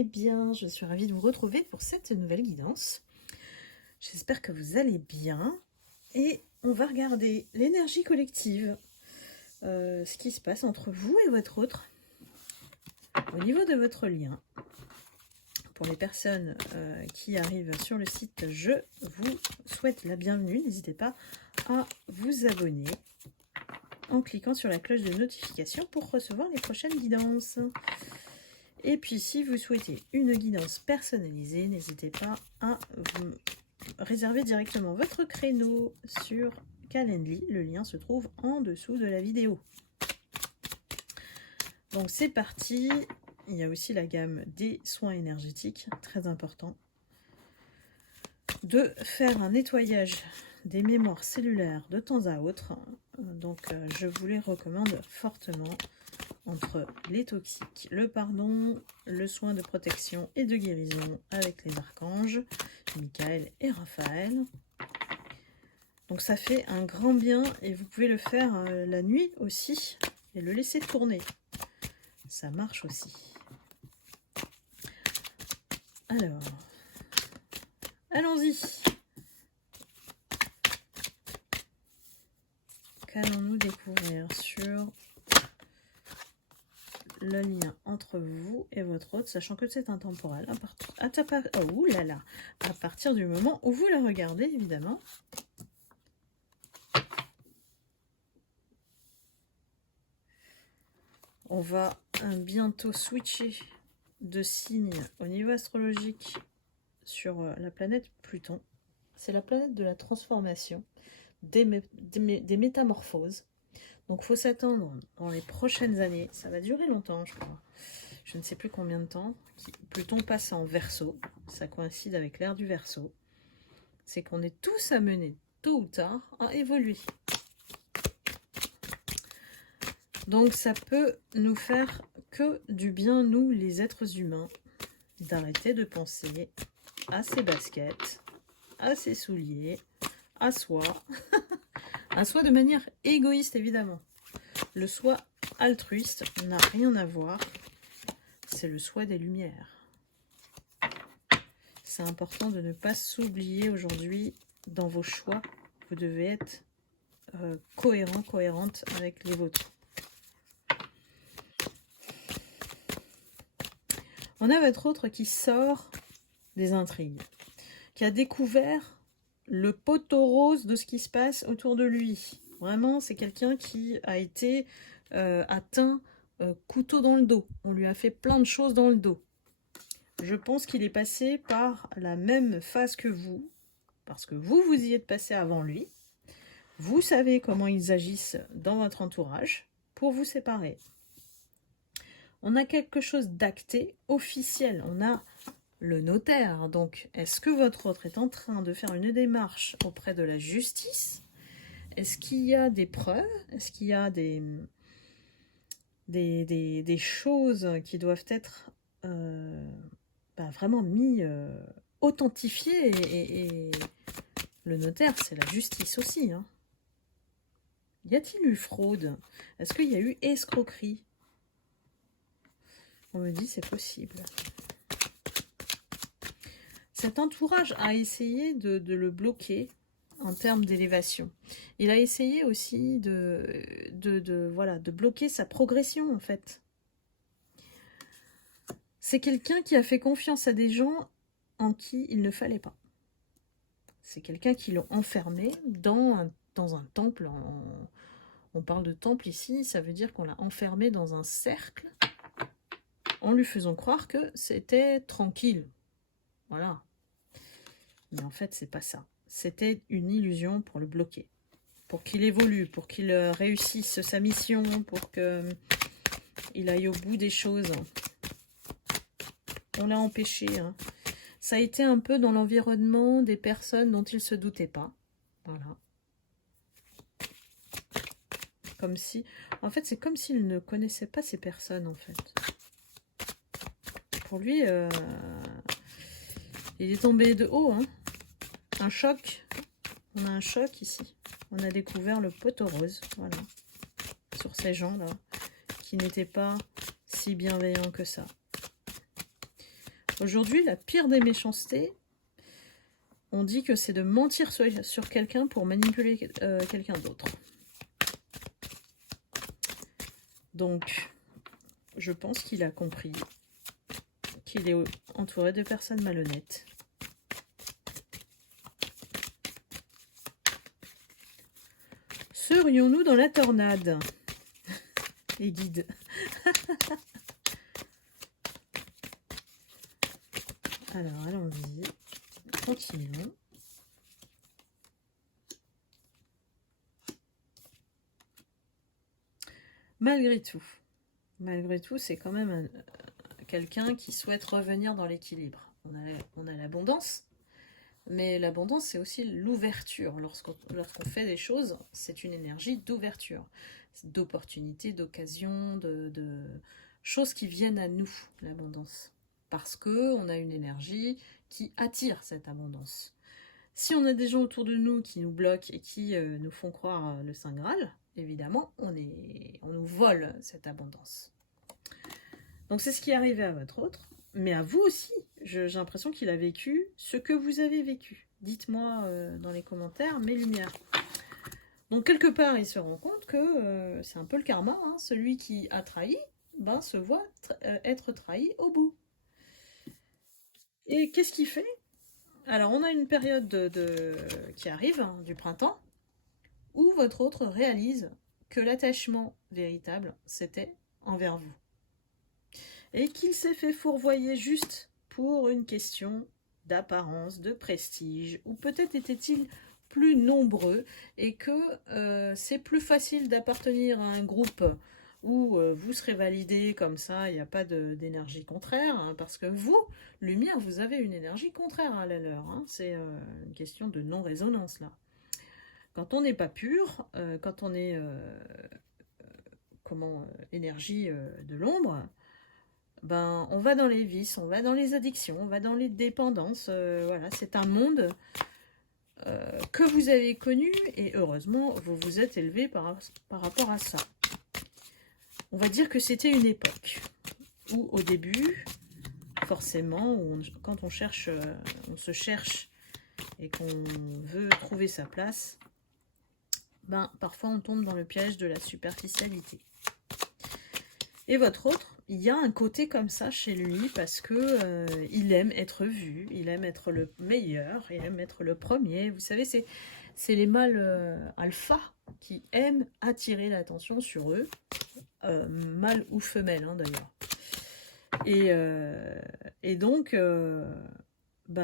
allez bien? Je suis ravie de vous retrouver pour cette nouvelle guidance. J'espère que vous allez bien. Et on va regarder l'énergie collective, ce qui se passe entre vous et votre autre, au niveau de votre lien. Pour les personnes qui arrivent sur le site, je vous souhaite la bienvenue. N'hésitez pas à vous abonner en cliquant sur la cloche de notification pour recevoir les prochaines guidances. Et puis si vous souhaitez une guidance personnalisée, n'hésitez pas à vous réserver directement votre créneau sur Calendly. Le lien se trouve en dessous de la vidéo. Donc c'est parti. Il y a aussi la gamme des soins énergétiques, très important. De faire un nettoyage des mémoires cellulaires de temps à autre. Donc je vous les recommande fortement. Entre les toxiques, le pardon, le soin de protection et de guérison avec les archanges, Michael et Raphaël. Donc ça fait un grand bien et vous pouvez le faire la nuit aussi et le laisser tourner. Ça marche aussi. Alors, allons-y. Qu'allons-nous découvrir sur le lien entre vous et votre autre, sachant que c'est intemporel à partir du moment où vous la regardez, évidemment. On va bientôt switcher de signe au niveau astrologique sur la planète Pluton. C'est la planète de la transformation, des métamorphoses. Donc, il faut s'attendre dans les prochaines années. Ça va durer longtemps, je crois. Je ne sais plus combien de temps. Pluton passe en Verseau. Ça coïncide avec l'ère du Verseau. C'est qu'on est tous amenés, tôt ou tard, à évoluer. Donc, ça peut nous faire que du bien, nous, les êtres humains, d'arrêter de penser à ses baskets, à ses souliers, à soi. Un soi de manière égoïste, évidemment. Le soi altruiste n'a rien à voir. C'est le soi des lumières. C'est important de ne pas s'oublier aujourd'hui dans vos choix. Vous devez être cohérent, cohérente avec les vôtres. On a votre autre qui sort des intrigues, qui a découvert le poteau rose de ce qui se passe autour de lui. Vraiment, c'est quelqu'un qui a été atteint couteau dans le dos. On lui a fait plein de choses dans le dos. Je pense qu'il est passé par la même phase que vous, parce que vous y êtes passé avant lui. Vous savez comment ils agissent dans votre entourage pour vous séparer. On a quelque chose d'acté, officiel. On a le notaire. Donc, est-ce que votre autre est en train de faire une démarche auprès de la justice? Est-ce qu'il y a des preuves? Est-ce qu'il y a des choses qui doivent être vraiment mis, authentifiées et le notaire, c'est la justice aussi. Hein. Y a-t-il eu fraude? Est-ce qu'il y a eu escroquerie? On me dit c'est possible. Cet entourage a essayé de le bloquer en termes d'élévation. Il a essayé aussi de bloquer sa progression, en fait. C'est quelqu'un qui a fait confiance à des gens en qui il ne fallait pas. C'est quelqu'un qui l'ont enfermé dans un temple. On parle de temple ici, ça veut dire qu'on l'a enfermé dans un cercle en lui faisant croire que c'était tranquille. Voilà. Mais en fait, c'est pas ça. C'était une illusion pour le bloquer. Pour qu'il évolue, pour qu'il réussisse sa mission, pour qu'il aille au bout des choses. On l'a empêché. Hein. Ça a été un peu dans l'environnement des personnes dont il ne se doutait pas. Voilà. Comme si... En fait, c'est comme s'il ne connaissait pas ces personnes, en fait. Pour lui, il est tombé de haut, hein. Un choc. On a un choc ici. On a découvert le poteau rose, voilà. Sur ces gens-là, qui n'étaient pas si bienveillants que ça. Aujourd'hui, la pire des méchancetés, on dit que c'est de mentir sur quelqu'un pour manipuler quelqu'un d'autre. Donc, je pense qu'il a compris qu'il est entouré de personnes malhonnêtes. Serions-nous dans la tornade? Les guides. Alors, allons-y. Continuons. Malgré tout, c'est quand même quelqu'un qui souhaite revenir dans l'équilibre. On a l'abondance, mais l'abondance, c'est aussi l'ouverture. Lorsqu'on fait des choses, c'est une énergie d'ouverture, d'opportunités, d'occasions, de choses qui viennent à nous, l'abondance. Parce qu'on a une énergie qui attire cette abondance. Si on a des gens autour de nous qui nous bloquent et qui nous font croire le Saint Graal, évidemment, on nous vole cette abondance. Donc c'est ce qui est arrivé à votre autre, mais à vous aussi. J'ai l'impression qu'il a vécu ce que vous avez vécu. Dites-moi dans les commentaires mes lumières. Donc quelque part, il se rend compte que c'est un peu le karma. Hein. Celui qui a trahi se voit être trahi au bout. Et qu'est-ce qu'il fait? Alors on a une période qui arrive, hein, du printemps, où votre autre réalise que l'attachement véritable, c'était envers vous. Et qu'il s'est fait fourvoyer juste pour une question d'apparence, de prestige, ou peut-être était-il plus nombreux et que c'est plus facile d'appartenir à un groupe où vous serez validé comme ça, il n'y a pas d'énergie contraire, hein, parce que vous, lumière, vous avez une énergie contraire à la leur, hein, c'est une question de non-résonance là. Quand on n'est pas pur, quand on est énergie de l'ombre, ben, on va dans les vices, on va dans les addictions, on va dans les dépendances. Voilà, c'est un monde que vous avez connu et heureusement, vous vous êtes élevé par rapport à ça. On va dire que c'était une époque où au début, forcément, quand on se cherche et qu'on veut trouver sa place, ben, parfois on tombe dans le piège de la superficialité. Et votre autre, il y a un côté comme ça chez lui parce que il aime être vu, il aime être le meilleur, il aime être le premier. Vous savez, c'est les mâles alpha qui aiment attirer l'attention sur eux, mâle ou femelle hein, d'ailleurs. Et donc,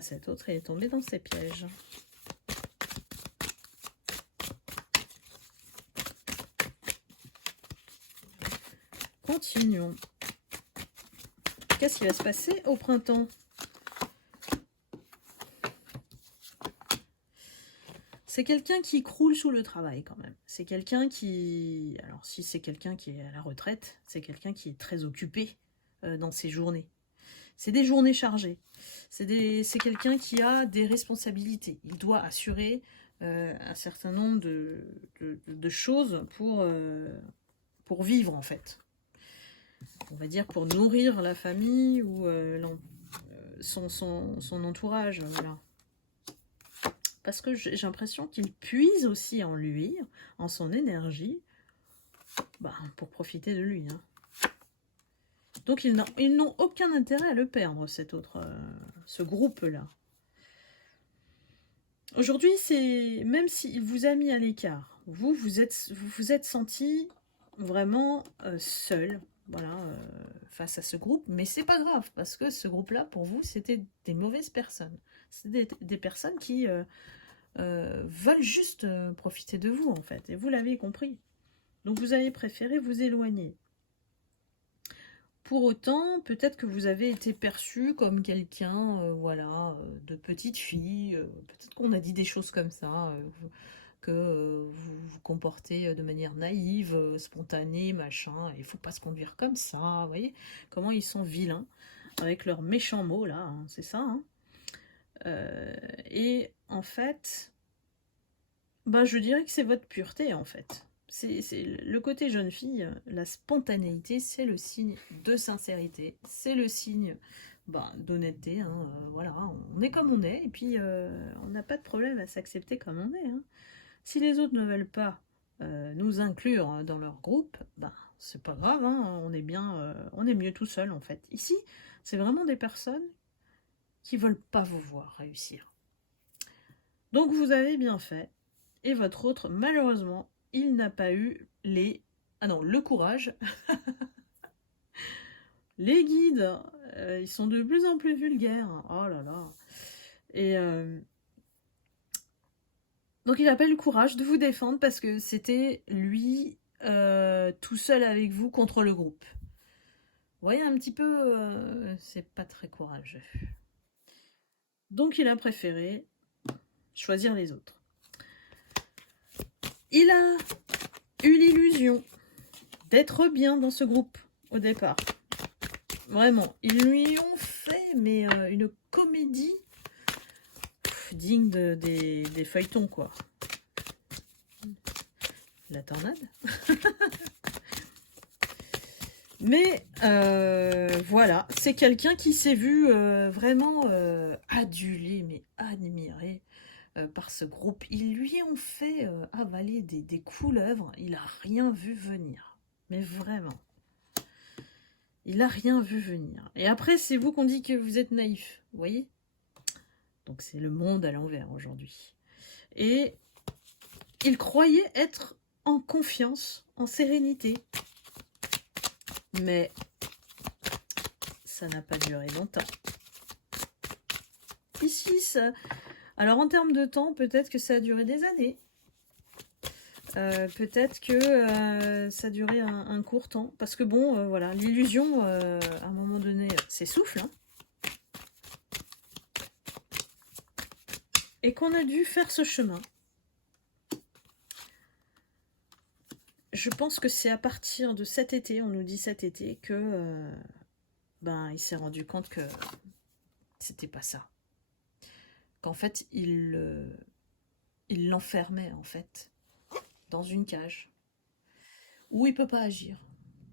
cet autre est tombé dans ses pièges. Continuons. Qu'est-ce qui va se passer au printemps? C'est quelqu'un qui croule sous le travail quand même. C'est quelqu'un qui... Alors si c'est quelqu'un qui est à la retraite, c'est quelqu'un qui est très occupé dans ses journées. C'est des journées chargées. C'est quelqu'un qui a des responsabilités. Il doit assurer un certain nombre de choses pour vivre en fait. On va dire pour nourrir la famille ou son entourage. Voilà. Parce que j'ai l'impression qu'il puise aussi en lui, en son énergie, pour profiter de lui. Hein. Donc ils n'ont aucun intérêt à le perdre, ce groupe-là. Aujourd'hui, même s'il vous a mis à l'écart, vous vous êtes senti vraiment seul, voilà, face à ce groupe, mais c'est pas grave, parce que ce groupe-là, pour vous, c'était des mauvaises personnes. C'est des personnes qui veulent juste profiter de vous, en fait, et vous l'avez compris. Donc vous avez préféré vous éloigner. Pour autant, peut-être que vous avez été perçu comme quelqu'un, de petite fille, peut-être qu'on a dit des choses comme ça, que vous vous comportez de manière naïve, spontanée, machin, il ne faut pas se conduire comme ça, vous voyez comment ils sont vilains, avec leurs méchants mots, là, hein, c'est ça, hein. Et en fait, je dirais que c'est votre pureté, en fait. C'est le côté jeune fille, la spontanéité, c'est le signe de sincérité, c'est le signe d'honnêteté, hein, voilà, on est comme on est, et puis on n'a pas de problème à s'accepter comme on est, hein. Si les autres ne veulent pas nous inclure dans leur groupe, c'est pas grave, hein, on est bien, on est mieux tout seul en fait. Ici, c'est vraiment des personnes qui veulent pas vous voir réussir. Donc vous avez bien fait, et votre autre, malheureusement, il n'a pas eu le courage. Les guides, ils sont de plus en plus vulgaires. Oh là là. Et donc il n'a pas eu le courage de vous défendre parce que c'était lui tout seul avec vous contre le groupe. Vous voyez un petit peu, c'est pas très courageux. Donc il a préféré choisir les autres. Il a eu l'illusion d'être bien dans ce groupe au départ. Vraiment, ils lui ont fait une comédie digne des feuilletons, quoi. La tornade. Mais voilà, c'est quelqu'un qui s'est vu vraiment adulé, mais admiré par ce groupe. Ils lui ont fait avaler des couleuvres, il a rien vu venir. Mais vraiment. Il a rien vu venir. Et après, c'est vous qu'on dit que vous êtes naïf, vous voyez? Donc c'est le monde à l'envers aujourd'hui. Et il croyait être en confiance, en sérénité. Mais ça n'a pas duré longtemps. Ici, ça... Alors en termes de temps, peut-être que ça a duré des années. Peut-être que ça a duré un court temps. Parce que bon, voilà, l'illusion, à un moment donné, s'essouffle. Hein. Et qu'on a dû faire ce chemin. Je pense que c'est à partir de cet été, on nous dit cet été, que il s'est rendu compte que c'était pas ça. Qu'en fait, il l'enfermait, en fait, dans une cage, où il peut pas agir.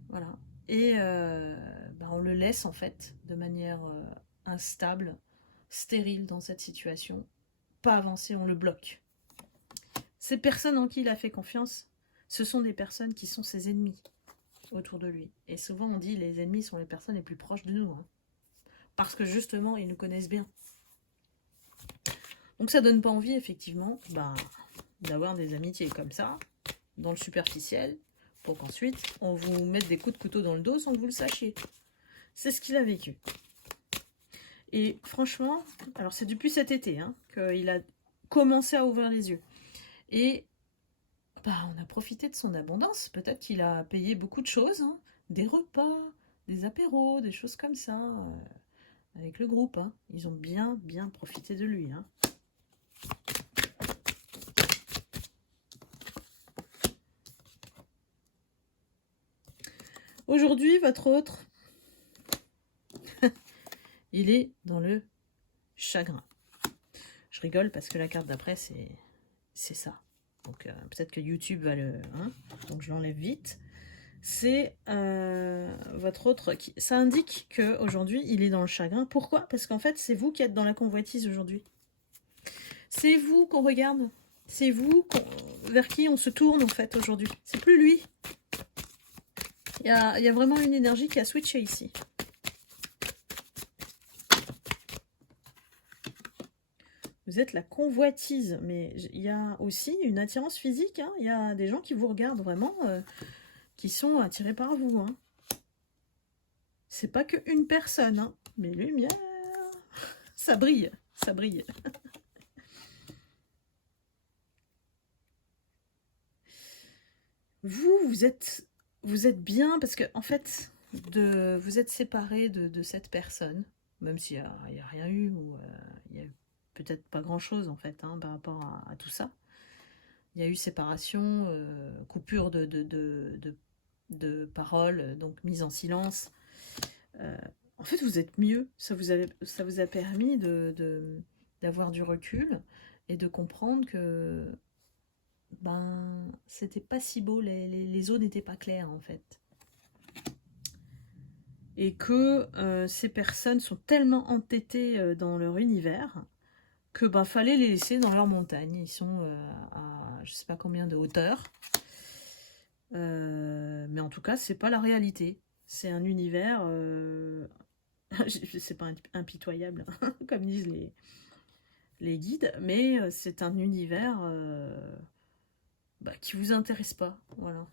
Voilà. Et on le laisse, en fait, de manière instable, stérile dans cette situation, pas avancer, on le bloque. Ces personnes en qui il a fait confiance, ce sont des personnes qui sont ses ennemis autour de lui. Et souvent on dit les ennemis sont les personnes les plus proches de nous. Hein. Parce que justement, ils nous connaissent bien. Donc ça donne pas envie, effectivement, d'avoir des amitiés comme ça, dans le superficiel, pour qu'ensuite on vous mette des coups de couteau dans le dos sans que vous le sachiez. C'est ce qu'il a vécu. Et franchement, alors c'est depuis cet été qu'il a commencé à ouvrir les yeux. Et on a profité de son abondance. Peut-être qu'il a payé beaucoup de choses, hein, des repas, des apéros, des choses comme ça, avec le groupe. Hein. Ils ont bien profité de lui. Hein. Aujourd'hui, votre autre, il est dans le chagrin. Je rigole parce que la carte d'après, c'est ça. Donc peut-être que YouTube va le... Hein, donc je l'enlève vite. C'est votre autre... Ça indique qu'aujourd'hui, il est dans le chagrin. Pourquoi? Parce qu'en fait, c'est vous qui êtes dans la convoitise aujourd'hui. C'est vous qu'on regarde. C'est vous vers qui on se tourne, en fait, aujourd'hui. C'est plus lui. Il y a vraiment une énergie qui a switché ici. Vous êtes la convoitise, mais il y a aussi une attirance physique. Hein. Il y a des gens qui vous regardent vraiment, qui sont attirés par vous. Hein. C'est pas qu'une personne, hein, mais lumière. Ça brille, ça brille. Vous êtes bien parce que en fait, vous êtes séparés de cette personne, même s'il n'y a rien eu ou il y a eu peut-être pas grand-chose en fait par rapport à tout ça. Il y a eu séparation, coupure de paroles, donc mise en silence. En fait, vous êtes mieux. Ça vous a permis d'avoir du recul et de comprendre que c'était pas si beau, les eaux n'étaient pas claires en fait. et que ces personnes sont tellement entêtées dans leur univers que bah, fallait les laisser dans leur montagne. Ils sont à je sais pas combien de hauteur. Mais en tout cas, c'est pas la réalité. C'est un univers, c'est pas impitoyable, comme disent les guides, mais c'est un univers bah, qui vous intéresse pas. Voilà.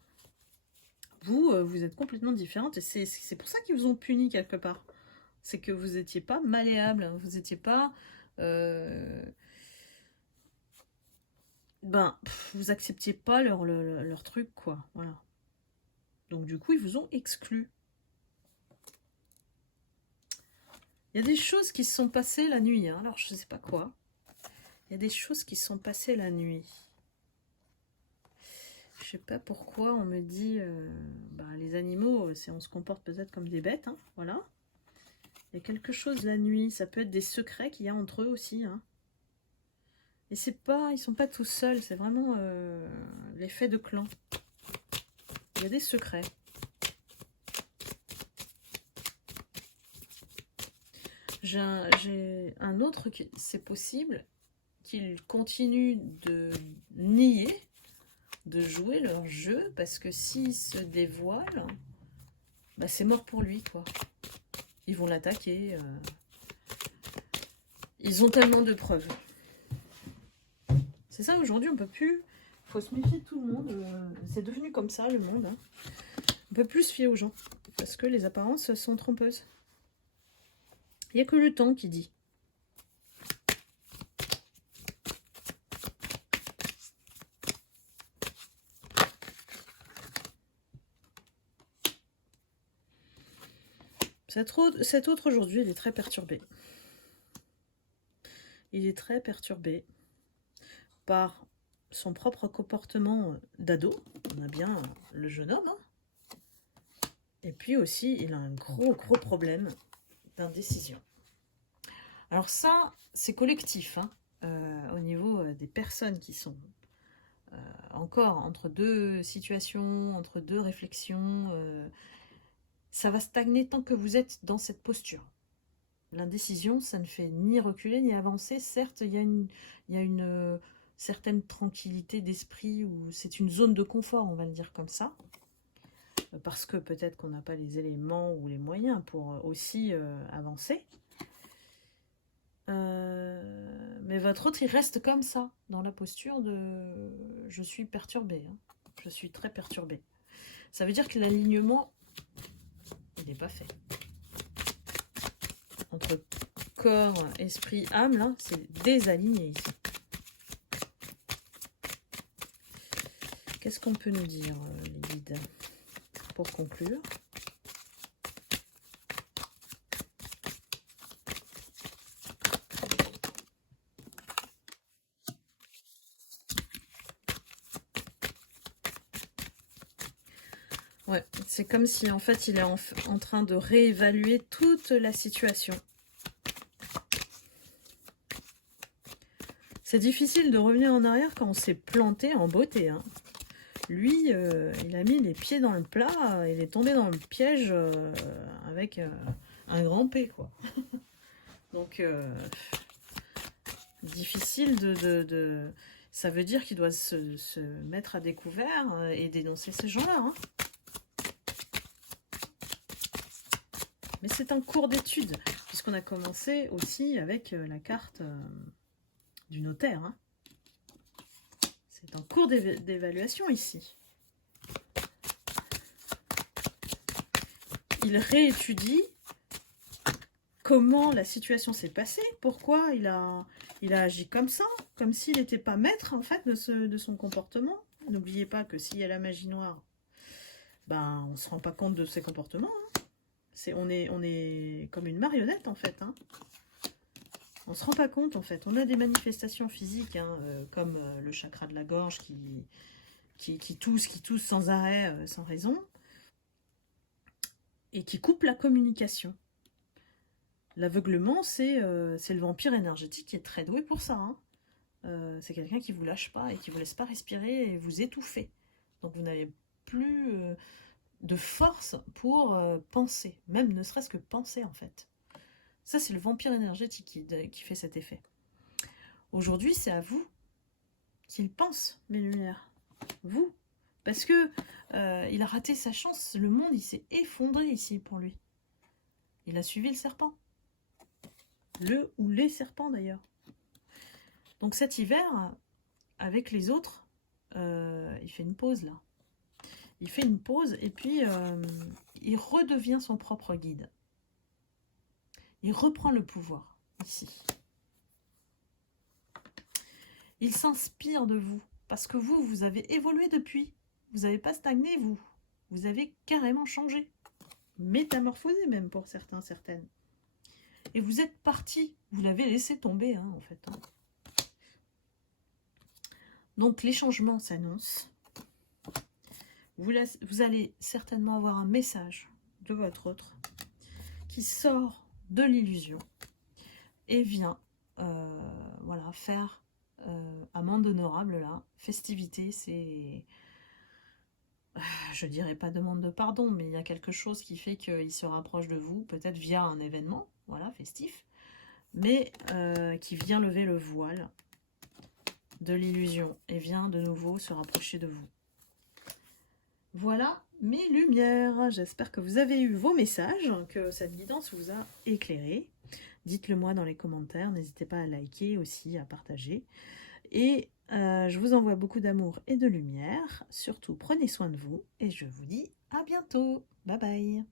Vous, vous êtes complètement différente et c'est pour ça qu'ils vous ont puni quelque part. C'est que vous n'étiez pas malléable, vous n'étiez pas. Vous acceptiez pas leur truc, quoi. Voilà. Donc, du coup, ils vous ont exclu. Il y a des choses qui se sont passées la nuit, hein. Alors je sais pas quoi. Il y a des choses qui se sont passées la nuit. Je sais pas pourquoi on me dit les animaux, on se comporte peut-être comme des bêtes, hein, voilà. Il y a quelque chose la nuit, ça peut être des secrets qu'il y a entre eux aussi, hein. Et c'est pas, ils sont pas tout seuls, c'est vraiment l'effet de clan. Il y a des secrets. J'ai un autre qui, c'est possible qu'ils continuent de nier, de jouer leur jeu, parce que s'ils se dévoilent, bah c'est mort pour lui, quoi. Ils vont l'attaquer. Ils ont tellement de preuves. C'est ça, aujourd'hui, on peut plus. Il faut se méfier de tout le monde. C'est devenu comme ça, le monde. Hein. On peut plus se fier aux gens, parce que les apparences sont trompeuses. Il n'y a que le temps qui dit. Cet autre aujourd'hui, il est très perturbé. Il est très perturbé par son propre comportement d'ado. On a bien le jeune homme. Hein. Et puis aussi, il a un gros problème d'indécision. Alors ça, c'est collectif. Hein, au niveau des personnes qui sont encore entre deux situations, entre deux réflexions, ça va stagner tant que vous êtes dans cette posture. L'indécision, ça ne fait ni reculer ni avancer. Certes, il y a une certaine tranquillité d'esprit, ou c'est une zone de confort, on va le dire comme ça. Parce que peut-être qu'on n'a pas les éléments ou les moyens pour aussi avancer. Mais votre autre, il reste comme ça, dans la posture de « je suis perturbée hein. ». Je suis très perturbée. Ça veut dire que l'alignement, il n'est pas fait. Entre corps, esprit, âme, là, c'est désaligné ici. Qu'est-ce qu'on peut nous dire, les guides, pour conclure? Ouais, c'est comme si en fait il est en train de réévaluer toute la situation. C'est difficile de revenir en arrière quand on s'est planté en beauté. Hein. Lui, il a mis les pieds dans le plat, il est tombé dans le piège avec un grand P, quoi. Donc, difficile de... Ça veut dire qu'il doit se mettre à découvert et dénoncer ces gens-là. Hein. Mais c'est en cours d'étude, puisqu'on a commencé aussi avec la carte du notaire. Hein. C'est en cours d'évaluation ici. Il réétudie comment la situation s'est passée, pourquoi il a agi comme ça, comme s'il n'était pas maître en fait de son comportement. N'oubliez pas que s'il y a la magie noire, ben on ne se rend pas compte de ses comportements. Hein. On est comme une marionnette en fait. Hein. On ne se rend pas compte en fait. On a des manifestations physiques hein, comme le chakra de la gorge qui tousse sans arrêt, sans raison, et qui coupe la communication. L'aveuglement, c'est le vampire énergétique qui est très doué pour ça. Hein. C'est quelqu'un qui ne vous lâche pas et qui ne vous laisse pas respirer et vous étouffer. Donc vous n'avez plus de force pour penser, même ne serait-ce que penser en fait. Ça, c'est le vampire énergétique qui fait cet effet. Aujourd'hui, c'est à vous qu'il pense, mes lumières. Vous. Parce que il a raté sa chance. Le monde, il s'est effondré ici pour lui. Il a suivi le serpent. Le ou les serpents d'ailleurs. Donc cet hiver, avec les autres, il fait une pause là. Il fait une pause et puis il redevient son propre guide. Il reprend le pouvoir ici. Il s'inspire de vous parce que vous, vous avez évolué depuis. Vous n'avez pas stagné, vous. Vous avez carrément changé. Métamorphosé même pour certains, certaines. Et vous êtes parti. Vous l'avez laissé tomber, hein, en fait. Donc les changements s'annoncent. Vous allez certainement avoir un message de votre autre qui sort de l'illusion et vient voilà, faire amende honorable là. Festivité, c'est... Je dirais pas demande de pardon, mais il y a quelque chose qui fait qu'il se rapproche de vous, peut-être via un événement, voilà, festif, mais qui vient lever le voile de l'illusion et vient de nouveau se rapprocher de vous. Voilà mes lumières. J'espère que vous avez eu vos messages, que cette guidance vous a éclairé. Dites-le moi dans les commentaires, n'hésitez pas à liker aussi, à partager. Et je vous envoie beaucoup d'amour et de lumière. Surtout, prenez soin de vous et je vous dis à bientôt. Bye bye.